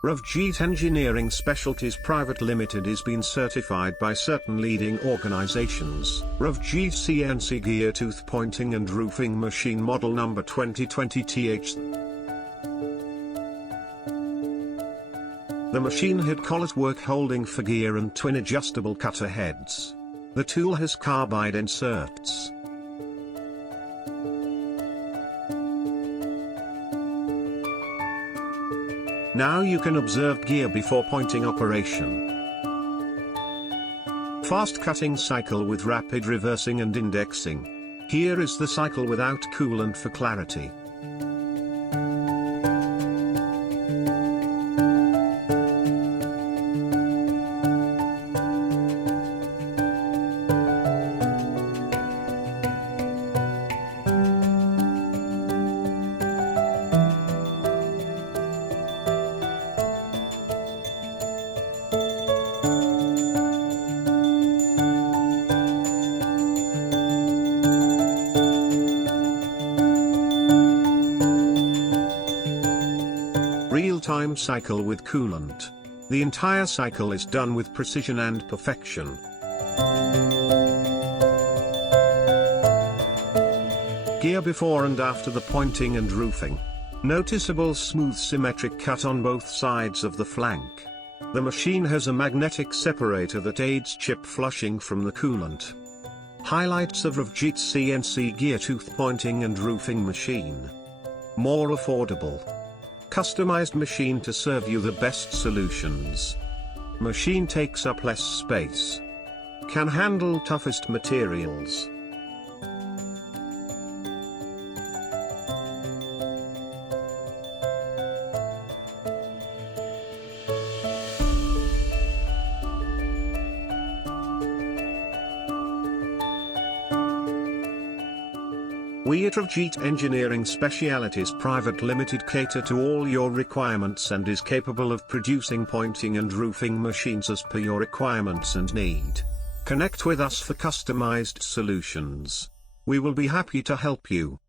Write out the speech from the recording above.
Ravjeet Engineering Specialties Private Limited is been certified by certain leading organizations. Ravjeet CNC Gear Tooth Pointing and Roofing Machine Model Number 2020-TH. The machine had collet work holding for gear and twin adjustable cutter heads. The tool has carbide inserts. Now you can observe gear before pointing operation. Fast cutting cycle with rapid reversing and indexing. Here is the cycle without coolant for clarity. Real-time cycle with coolant. The entire cycle is done with precision and perfection. Gear before and after the pointing and roofing. Noticeable smooth symmetric cut on both sides of the flank. The machine has a magnetic separator that aids chip flushing from the coolant. Highlights of Ravjeet CNC Gear Tooth Pointing and Roofing Machine. More affordable. Customized machine to serve you the best solutions. Machine takes up less space. Can handle toughest materials. We at Ravjeet Engineering Specialities Private Limited cater to all your requirements and is capable of producing pointing and roofing machines as per your requirements and need. Connect with us for customized solutions. We will be happy to help you.